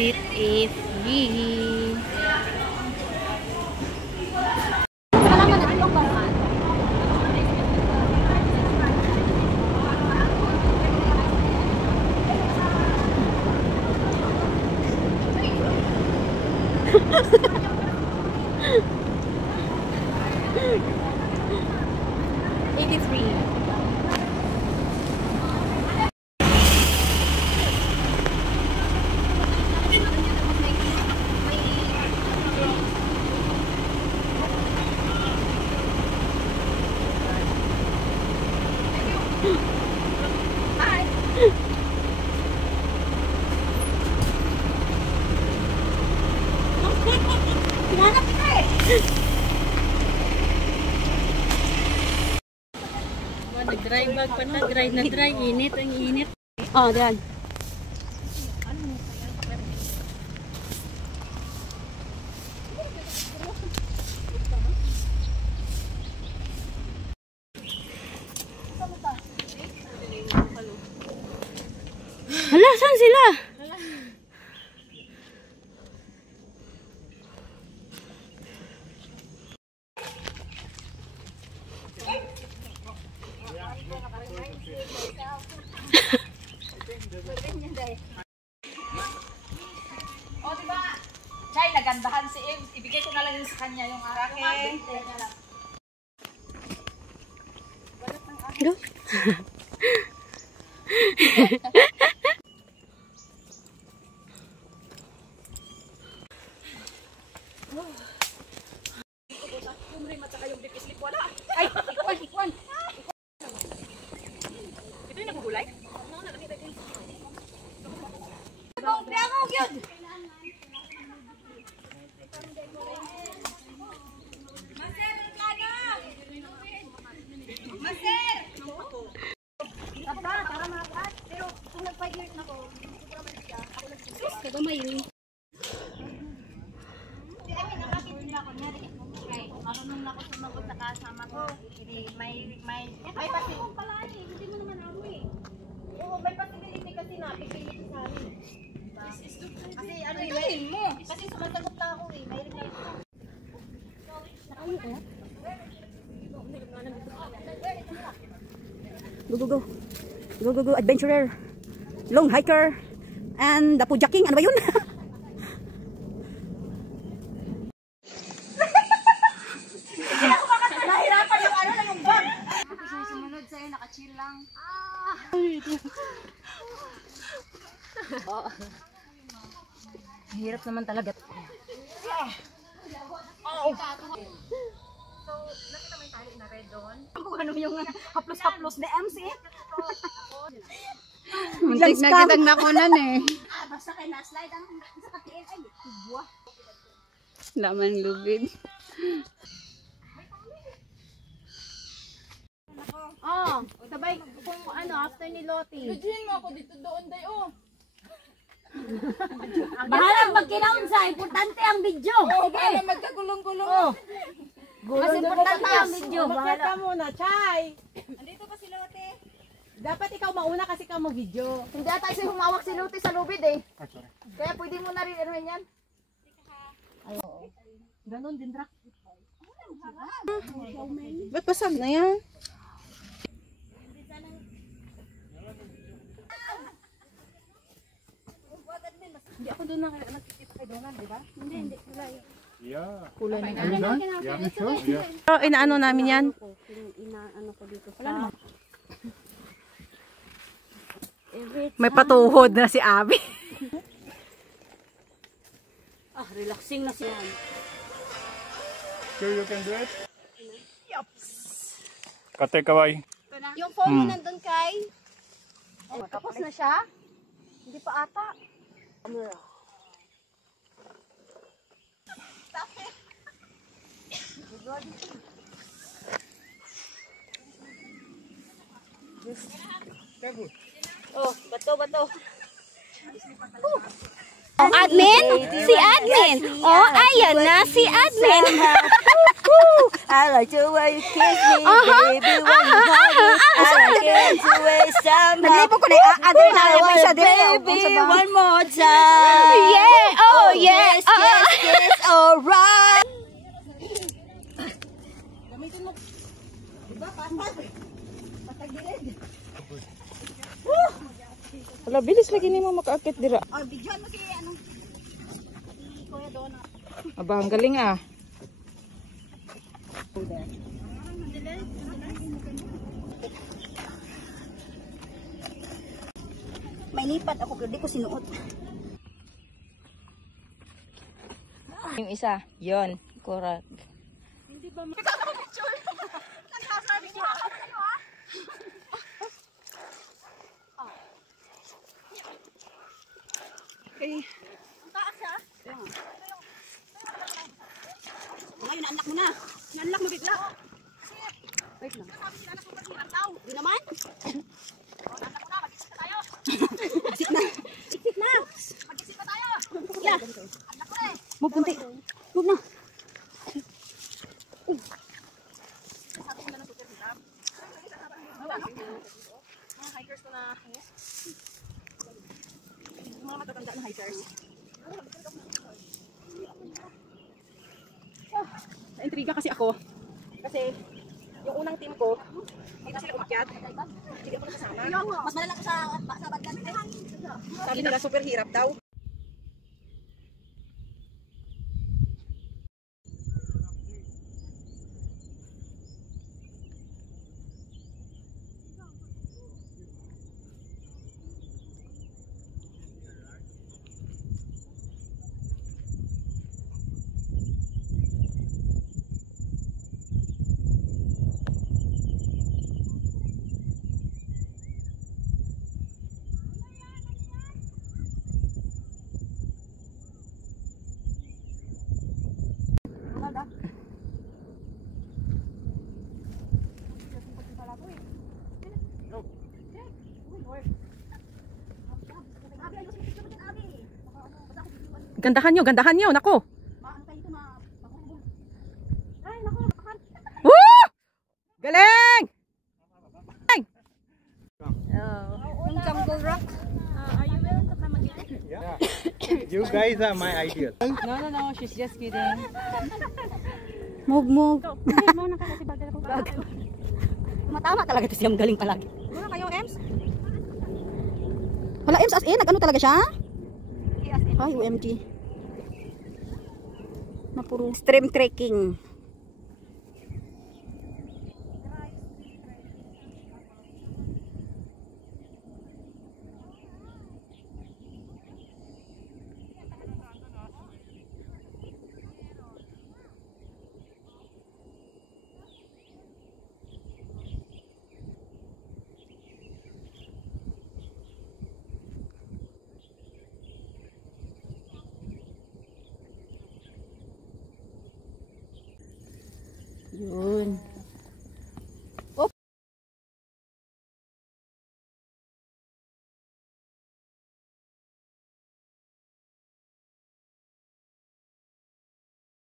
Exit FG. Nag-dry bag pa na, dry na dry, init, ang init. Oh, diyan. Hala, saan sila? O, diba? Chay, nagandahan si Im. Ibigay ko na lang yun sa kanya yung akin. Go. Ay, ikwan. Ito yung nagugulay? Biangog yun! Maser, kano! Maser! Para makakat. Pero kung nag-5 years na ko, sus, kagamay yun. Hindi, I mean, nakakit nila ako. Marunong na ako sumagot sa kasama ko. May pati. Hindi mo naman ako eh. Oo, may possibility kasi na. Pipilit sa amin. Kasi ano eh, kasi sumasagot na ako eh. May reply ko. Go, adventurer, long hiker, and the pujaking, ano ba yun? Nahirapan yung ano na yung bag. Sumunod sa'yo, naka-chill lang. Hirap naman talaga. So, nakita mo yung tali na red doon? Kung ano yung haplos-haplos na MC. Muntik na kitang nakunan eh. Basta kayo na-slide ang sa katiin. Ay, buwa. Laman lubid. Oh, sabay kung ano after ni Loti. Ludihin mo ako dito doon, day, oh. Bahala pag kinaunsa, importante ang video. Oh, para magkagulong-gulong. Oh. Mas importante ang video. Bakit ka muna, Chay? Andito pa si Lote. Dapat ikaw mauna kasi ikaw mag-video. Hindi ata kasi humawak si Loti sa lubid eh. Kaya pwede mo na rin ano yan. Ganon din, Drak. Ba't pasag na yan? Hindi ako doon nakikita kay Donald, di ba? Hindi. Yeah. Kulay na. Yeah, sure. Yeah. Oh, inaano namin yan? Inaano ko dito sa... May patuhod na si Abby. Relaxing na siya. Sure you can do it? Yup. Kate kawai. Yung phone mo nandun kay... Tapos na siya? Hindi pa ata. Camera. Oh, bato. Oh, admin? Si admin. Oh, ayan na si admin. I like the way you kiss me, baby, when you hug me. I like it the way somehow. Naglipo ko na admin na yung isa baby, one more time. Yeah, oh yeah. Yes, yes, yes, alright. Wala, bilis lagi ni mo makaakit dira. Oh, bigyan mo kay anong Kuya Donna. Aba, ang galing ah. May lipat ako pero di ko sinuot. Yung isa, yon, correct. Ngayon, anak mo na. Anak mo bigla. Wait lang. Di naman. Exit na. Exit na. Mag-exit na tayo. Yeah. Move kunti. Move na. Mga hikers ko na. Mga matatanda na hikers. Naintriga kasi ako. Kasi yung unang team ko, hindi na sila umakyat. Hindi ako nakasama. Mas malala ko sa bagdan. Sabi nila super hirap daw. Gandahan nyo, nako. Woo! Galing! Jungle rock. You guys are my ideal. No, she's just kidding. Move. Matama talaga ito siyang galing palagi. Wala kayo, Ems? Wala, Ems as in? Nag-ano talaga siya? Ay, OMG. Napuro. Stream trekking. Yun.